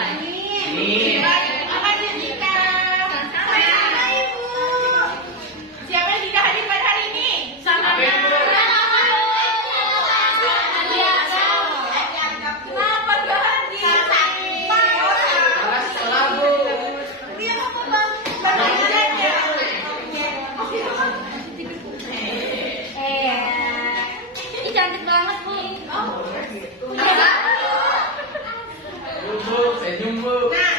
Amin. Apa Jessica? Sama Ibu. Siapa yang tidak hadir pada hari ini? Sama Kenapa gak hadir? Dia apa bang? Ini cantik banget, Bu. Nah,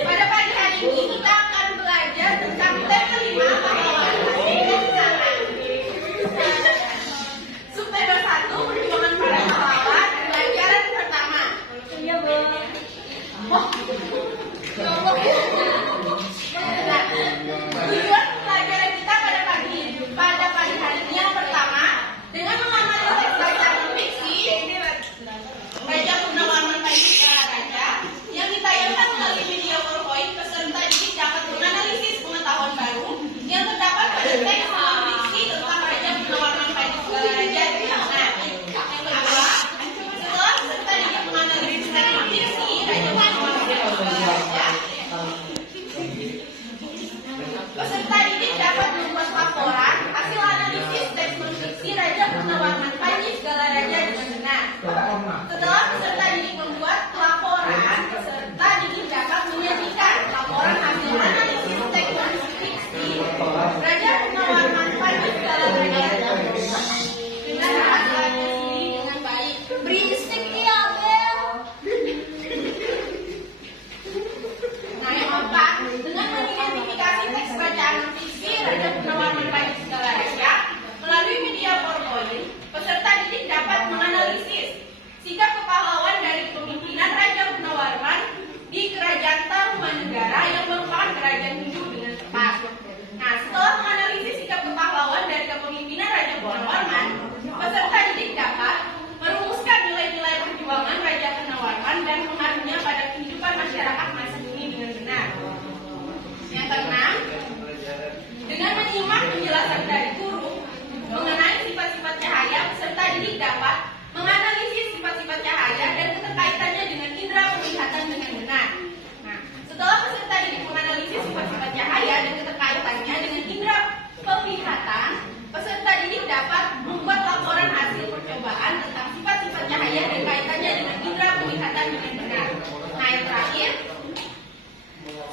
pada pagi hari ini kita akan belajar tentang tema 5 pahlawan Masih dan Sejarah. Subtema 1 perjuangan para pahlawan, pelajaran pertama. Iya, Bu. Nah, tujuan pelajaran kita pada pagi hari ini yang pertama dengan mengamati teks bacaan fiksi Raja Gunawarman Paindikara Raja yang ditayangkan melalui media PowerPoint. Peserta didik dapat menganalisis pengetahuan baru yang terdapat pada teks fiksi tentang Raja Gunawarman Paindikara Raja. Nah, yang kedua, setelah peserta didik menganalisis teks fiksi Raja Gunawarman Paindikara Raja, peserta didik dapat membuat laporan hasil analisis teks fiksi Raja Gunawarman Paindikara Raja dengan benar. Setelah peserta didik membuat laporan, peserta didik dapat menyajikan laporan hasil analisis teks fiksi Raja Gunawarman Paindikara Raja dengan bahasanya sendiri dengan baik. Berisik nih, Abel. Nah, yang keempat, dengan mengidentifikasi teks bacaan fiksi Raja Gunawarman Paindikara Raja melalui media PowerPoint, peserta didik dapat menganalisis sikap kepahlawan dari kepemimpinan Raja Gunawarman di Kerajaan Tarumanegara yang merupakan kerajaan Hindu dengan tepat. Nah, setelah menganalisis sikap kepahlawan dari kepemimpinan Raja Gunawarman, peserta didik dapat merumuskan nilai-nilai perjuangan Raja Gunawarman dan pengaruhnya pada kehidupan masyarakat masa kini dengan benar. Yang keenam, dengan menyimak penjelasan dari guru mengenai sifat-sifat cahaya, peserta didik dapat menganalisis sifat-sifat cahaya dan keterkaitannya dengan indera penglihatan dengan benar. Nah, setelah peserta didik menganalisis sifat-sifat cahaya dan keterkaitannya dengan indera penglihatan, peserta didik dapat membuat laporan hasil percobaan tentang sifat-sifat cahaya dan kaitannya dengan indera penglihatan dengan benar. Nah, yang terakhir,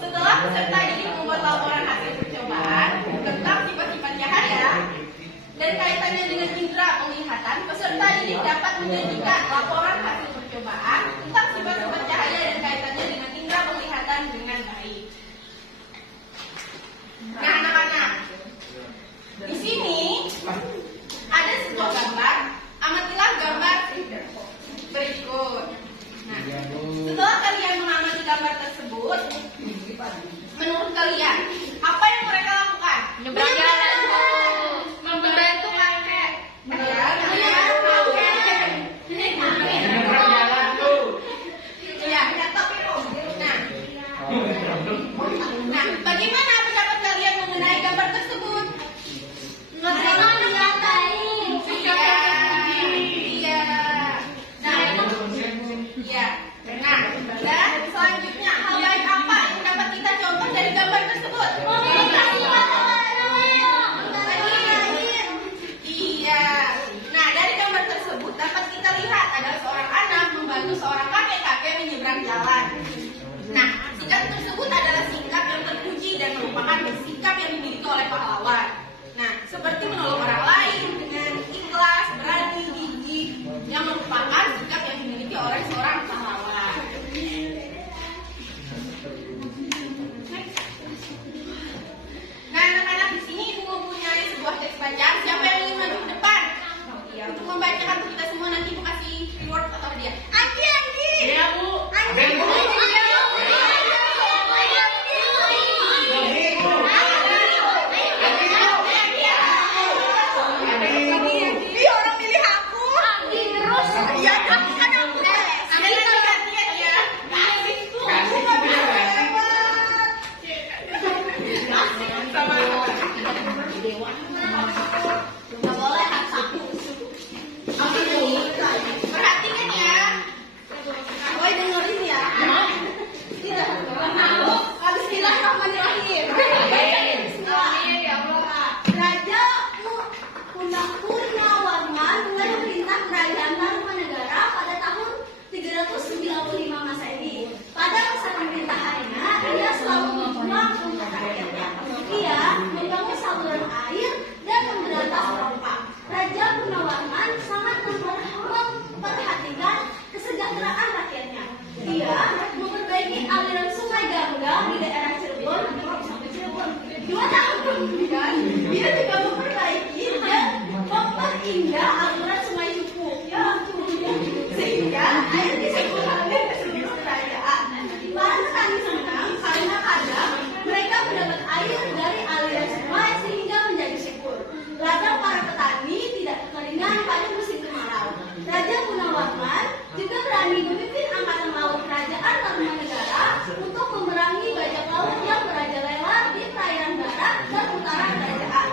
setelah peserta didik membuat laporan hasil percobaan tentang sifat-sifat cahaya dan kaitannya dengan indera penglihatan, peserta didik dapat menyajikan laporan hasil percobaan tentang sifat-sifat cahaya dan kaitannya dengan indera penglihatan dengan baik. Nah, anak-anak, di sini ada sebuah gambar. Amatilah gambar berikut. Nah, setelah kalian mengamati gambar tersebut, menurut kalian apa yang mereka lakukan? Nyebrang jalan, Bu. Membantu kakek. Ya, kakek. Nyebrang jalan tuh. Iya, nah, bagaimana pendapat kalian mengenai gambar tersebut? Iya. Nah, dan selanjutnya hal baik apa yang dapat kita contoh dari gambar tersebut? Iya. Nah, dari gambar tersebut dapat kita lihat ada seorang anak membantu seorang kakek-kakek menyeberang jalan. Nah, sikap tersebut adalah sikap yang terpuji dan merupakan sikap yang dimiliki oleh pahlawan. Nah, seperti menolong orang lain dengan ikhlas, berani, gigih, yang merupakan sikap yang dimiliki oleh seorang pahlawan. Nah, anak-anak, di sini ibu mempunyai sebuah teks bacaan. Siapa yang ingin maju ke depan? Ya, untuk membacakan untuk kita semua, nanti ibu kasih reward atau hadiah. Anggi. Iya, Bu. Anggi. kemudian dia juga memperbaiki dan memperindah aliran sungai Cupu sehingga air bisa mengalir ke seluruh kerajaan. Para petani senang karena kadang mereka mendapat air dari aliran sungai sehingga menjadi subur. Ladang para petani tidak kekeringan pada musim kemarau. Raja Gunawarman juga berani memimpin angkatan laut kerajaan Tarumanegara untuk memerangi bajak laut yang merajalela di perairan barat dan utara kerajaan.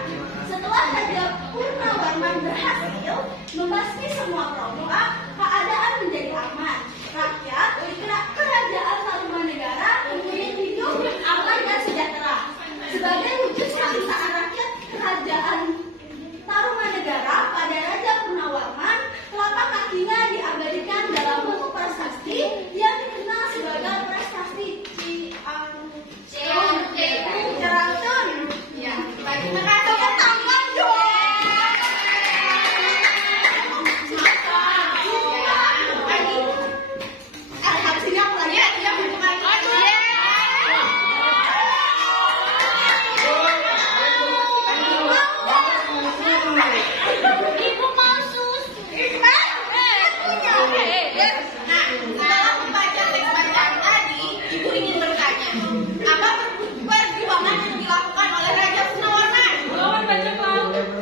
Setelah Raja Purnawarman berhasil membasmi semua kelompok, keadaan menjadi aman. Rakyat di kerajaan Tarumanegara kemudian hidup aman dan sejahtera. Sebagai wujud kecintaan rakyat kerajaan Tarumanegara pada Raja Purnawarman, telapak kakinya diabadikan dalam buku prasasti yang dikenal sebagai prasasti Cerantun. Ya, baik, terima kasih. Tepuk tangan dong. Habis ini aku lagi ya, buku lagi. Ibu mau susu. Nah, setelah membaca teks bacaan tadi, Ibu ingin bertanya, apa perjuangan yang dilakukan oleh Raja Purnawarman?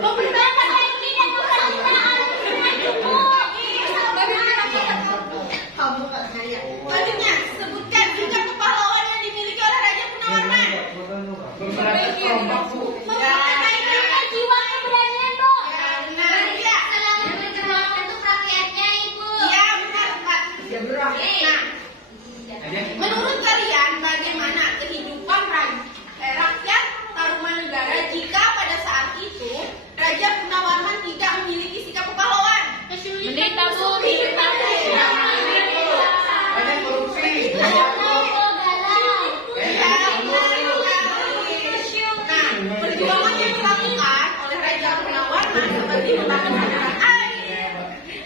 Memperbaiki ini dan mempertahankan sungai Cupu. Kamu kan saya. Selanjutnya, sebutkan sikap kepahlawanan yang dimiliki oleh Raja Purnawarman. Memperbaiki ombak, Bu. Memperbaiki Jiwa keberanian, Bu. Ya, benar. Ya, Selalu berjuang untuk rakyatnya, Ibu. iya benar, Pak. Nah, menurut kalian bagaimana kehidupan rakyat Tarumanegara jika pada saat itu Raja Purnawarman tidak memiliki sikap kepahlawan? Menderita, Bu. Menderita. Banyak korupsi. Galau. Nah, perjuangan yang dilakukan oleh Raja Purnawarman seperti membangun aliran air,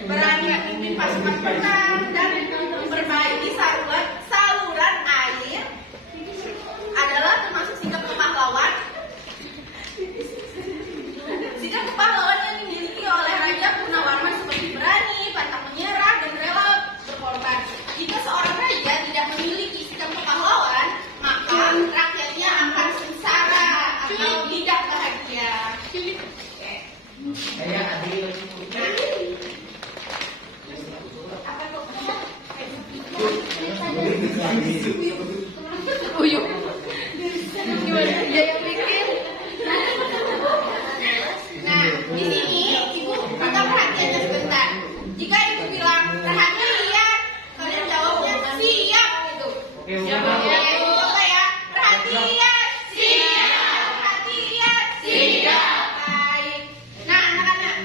berani memimpin pasukan perang, dan memperbaiki saluran air adalah termasuk sikap kepahlawan. Sikap kepahlawan yang dimiliki oleh Raja Purnawarman seperti berani, pantang menyerah, dan rela berkorban. Jika seorang raja tidak memiliki sikap kepahlawan, maka rakyatnya akan sengsara atau tidak bahagia. Saya adil. Nah, di sini Ibu minta perhatiannya sebentar. Jika Ibu bilang perhatian, kalian jawabnya siap gitu. Oke, Ya, udah. Ibu coba ya. Perhatian, siap. Perhatian, siap. Baik. Nah, anak-anak.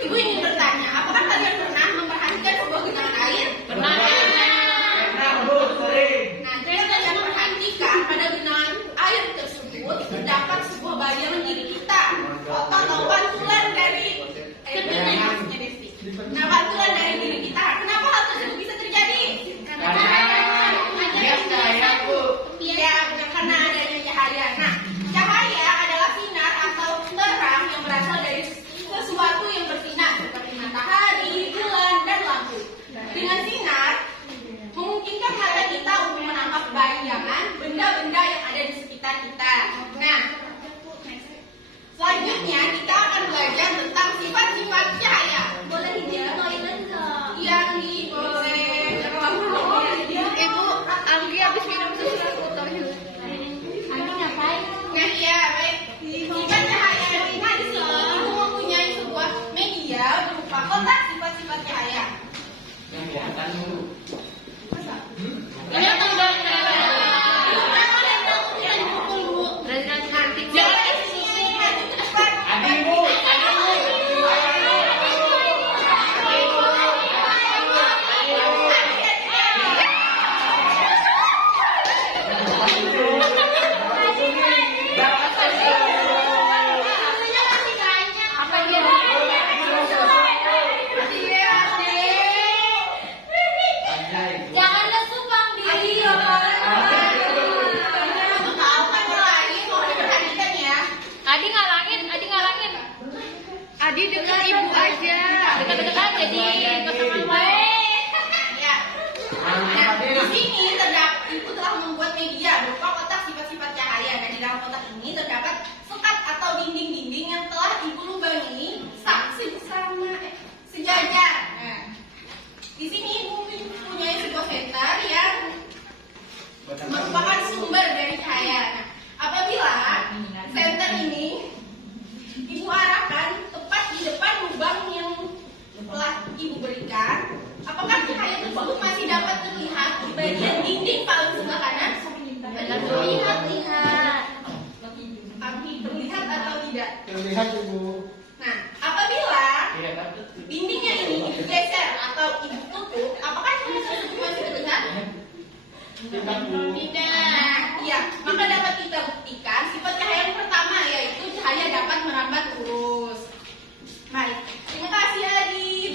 Ibu ingin bertanya, apakah kalian pernah memperhatikan sebuah genangan air? Pernah, Bu, sering. Nah, jika kalian perhatikan pada genangan air tersebut terdapat sebuah bagian diri kita, otot atau pantulan dari Nah, pantulan dari diri kita. Kenapa hal tersebut bisa terjadi? Karena dia cahaya, Bu. Ya, bukan karena adanya cahaya. Nah, cahaya adalah sinar atau terang yang berasal dari sesuatu yang bersinar seperti matahari, bulan, dan lampu. Dengan sinar, memungkinkan mata kita untuk menangkap bayangan benda-benda yang ada di sekitar kita. Nah, selanjutnya kita akan belajar tentang sifat-sifat cahaya. Boleh izin ke toilet nggak? Yang boleh. Ibu, Anggi habis minum susu foto yuk. Anggi ngapain? nah ya baik. Sifat cahaya nah di sini Ibu mempunyai sebuah media berupa kotak sifat-sifat cahaya. Yang kelihatan dulu. Ini tunggang Jalan di sini maju ke depan. Adil, Bu. apa dia? Pandai. Jangan lesu Bang Diri. sumber dari cahaya. Nah, apabila senter ini Ibu arahkan tepat di depan lubang yang telah Ibu berikan, apakah cahaya tersebut masih dapat terlihat di bagian dinding paling sebelah kanan? Lihat. Terlihat atau tidak? Terlihat Ibu. Nah, apabila Tidak dapat. dindingnya ini Ibu geser atau Ibu tutup, apakah cahaya tersebut masih terlihat? Tidak Bu. Nah, iya, maka dapat kita buktikan sifat cahaya yang pertama yaitu cahaya dapat merambat lurus. Baik, terima kasih Adit.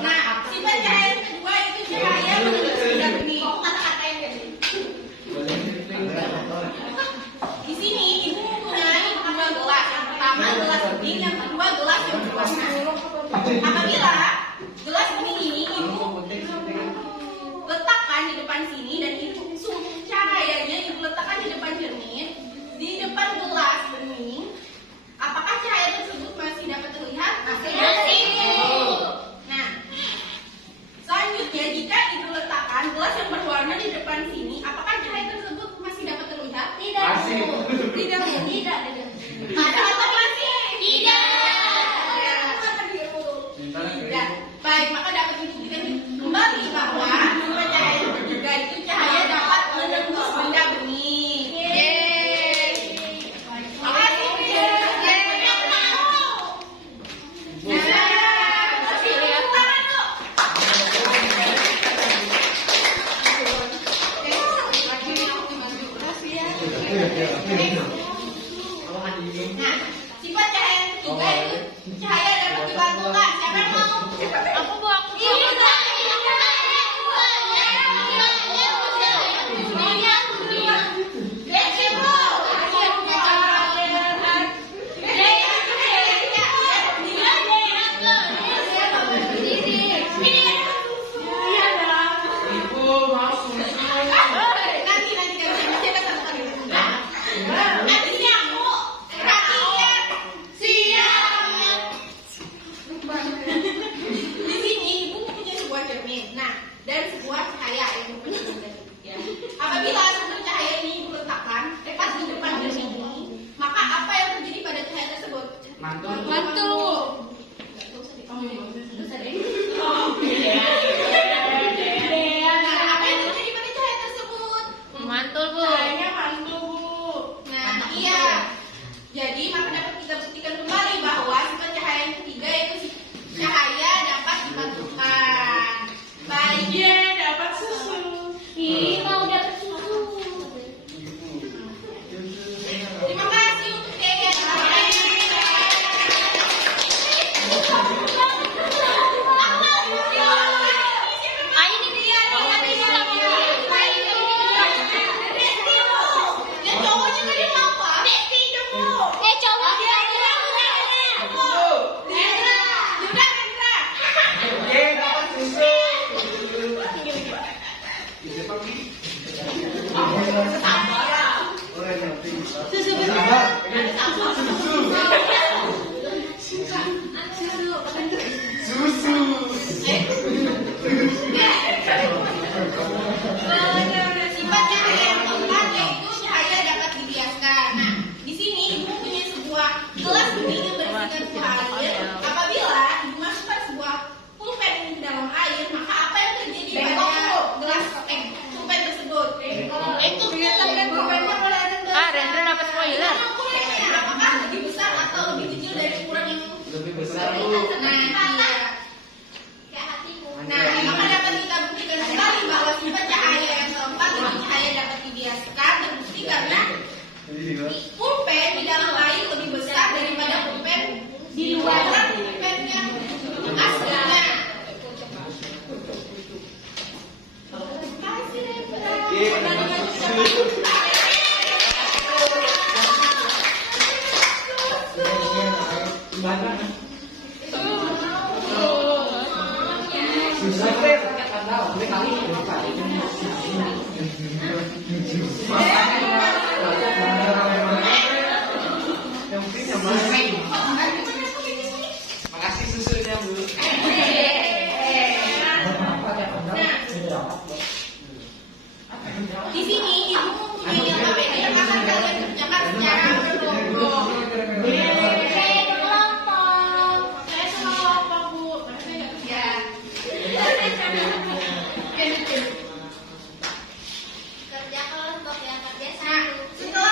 Nah, sifat cahaya yang kedua itu cahaya menuju benda bening. Kata-kata yang tadi. Di sini Ibu mempunyai dua gelas. Yang pertama gelas bening, yang kedua gelas yang berwarna. Apabila gelas bening ini Ibu letakkan di depan sini dan Ibu cahayanya Ibu letakkan di depan cermin, di depan gelas bening, apakah cahaya tersebut masih dapat terlihat? Masih. Nah, selanjutnya jika Ibu letakkan gelas yang berwarna di depan sini, apakah cahaya tersebut masih dapat terlihat? Tidak. Masih. Tidak. Tidak. Ada atau masih? Tidak. Tidak. Baik, maka dapat dibuktikan kembali bahwa sifat cahaya yang ketiga itu cahaya dapat menembus benda bening. Yeay. Makasih, Nah, sifat cahaya yang ketiga itu cahaya dapat dipantulkan. Siapa yang mau? Aku bu. Ibu mau susu. Nanti kita sama-sama. Nanti siang, Bu. Siang. Di sini Ibu punya sebuah cermin. Nah, dan sebuah cahaya yang Ibu punya. Ya. Apabila sumber cahaya ini Ibu letakkan tepat di depan cermin ini, maka apa yang terjadi pada cahaya tersebut? Mantul. Mantul. Nah, apa yang terjadi pada cahaya tersebut? Mantul bu. Cahayanya mantul, Bu. Nah, iya. Jadi, maka dapat kita buktikan kembali bahwa sifat cahaya yang ketiga yaitu cahaya dapat dipantulkan. Baik, dapat susu. Ih, mau dapat susu. Terima kasih untuk Dea. Ayo ini dia. Dan cowoknya tadi mau apa? Besti dong, Bu. Coba. Rendra. Yuda, Rendra. Oke, dapat susu. Susu Sabar. Susu. Sifat cahaya yang keempat yaitu cahaya dapat dibiaskan. Nah, di sini Ibu punya sebuah gelas bening yang berisikan sebuah air. Apabila Ibu masukkan sebuah pulpen ini ke dalam air, maka apa yang terjadi pada gelas pulpen tersebut? Itu kelihatan kan pulpennya kalau ada gelas. Rendra dapat spoiler. Apakah lebih besar atau lebih kecil dari ukuran yang Lebih besar Bu. Nah, iya. Nah, maka dapat kita buktikan kembali bahwa sifat cahaya yang keempat ini cahaya dapat dibiaskan terbukti karena pulpen di dalam air lebih besar daripada pulpen di luar Susah deh. Yang penting yang mana? Makasih susunya Bu. Di sini ibu mempunyai LKPD yang akan kalian kerjakan secara berkelompok. Saya berkelompok. Saya sama kelompok Bu, saya nggak kerja. Kerja kelompok yang kerja Nah, satu.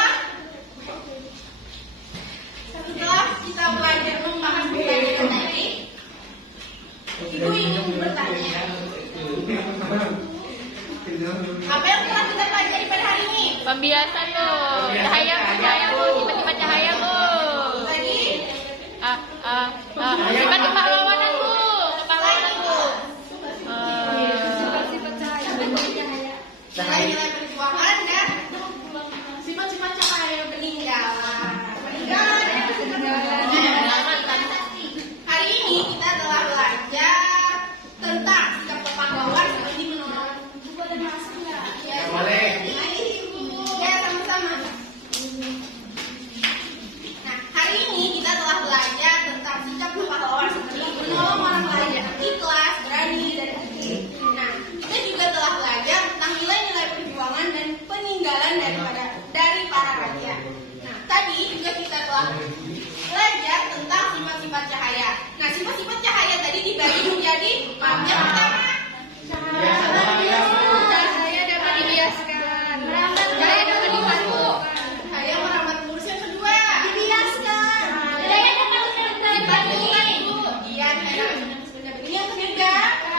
setelah kita belajar membahas pembelajaran tadi, ibu ingin bertanya, apa yang telah kita pelajari pada hari ini? Pembiasan tuh. Cahaya tuh, sifat-sifat cahaya tuh. Tadi, Sifat kepahlawanan tuh. Kepahlawanan tuh. nilai-nilai perjuangan dan sifat-sifat cahaya peninggalan. Hari ini kita telah belajar tentang sikap kepahlawan seperti menolong. Ya, Boleh. ya sama-sama. Nah, hari ini kita telah belajar tentang sikap kepahlawan seperti menolong orang lain, ikhlas, berani, dan adil. Nah, kita juga telah belajar tentang nilai-nilai perjuangan dan peninggalan dari para raja. Nah, tadi juga kita telah belajar tentang sifat-sifat cahaya. Nah, sifat-sifat cahaya tadi dibagi menjadi yang pertama. Cahaya dapat dibiaskan. Cahaya dapat dibantu. Cahaya merambat lurus. Yang kedua, Dibiaskan. Cahaya dapat dibantu. Iya, cahaya dapat benda. Yang ketiga,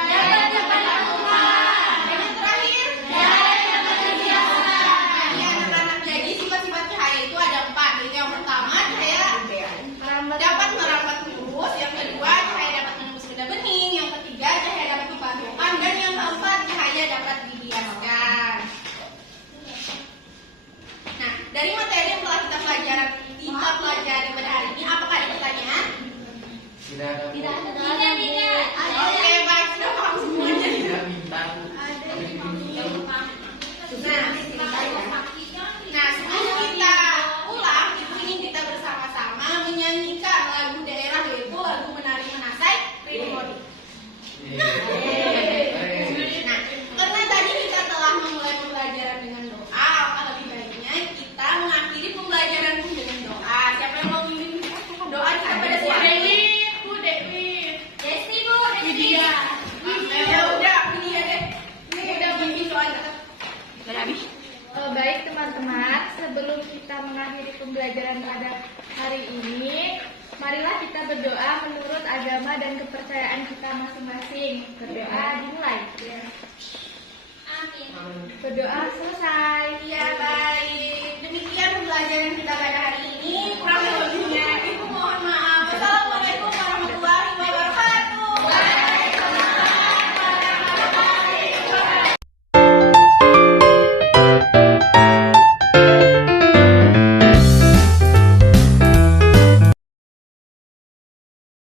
Dapat dilakukan. dan yang terakhir, Cahaya dapat dibiaskan. iya anak-anak. Jadi sifat-sifat cahaya itu ada 4. Jadi yang pertama, cahaya dapat merambat lurus. Yang kedua, cahaya dapat menembus benda bening. Yang ketiga, cahaya dapat dipantulkan. Dan yang keempat, cahaya dapat dibiaskan. Nah, dari materi yang telah kita pelajari pada hari ini, apakah ada pertanyaan? Tidak ada. Tidak. Oke, baik, sudah paham semuanya. Tidak bintang. Nah, sebelum kita pulang, ibu ingin kita bersama-sama menyanyikan lagu daerah, yaitu lagu Menari Menasai Rinmori. Nah, karena tadi kita telah memulai pembelajaran dengan doa, maka lebih baiknya kita mengakhiri pembelajaran pun dengan doa. Siapa yang mau mimpin doa kita pada siapa? Bu Dewi. Desi, Bu. Desi. Ya udah, ini ya deh. Ini udah bimbing doanya. Baik teman-teman, sebelum kita mengakhiri pembelajaran pada hari ini, marilah kita berdoa menurut agama dan kepercayaan kita masing-masing. Berdoa dimulai. Amin. Berdoa selesai. Ya baik, demikian pembelajaran kita pada hari ini. Kurang lebih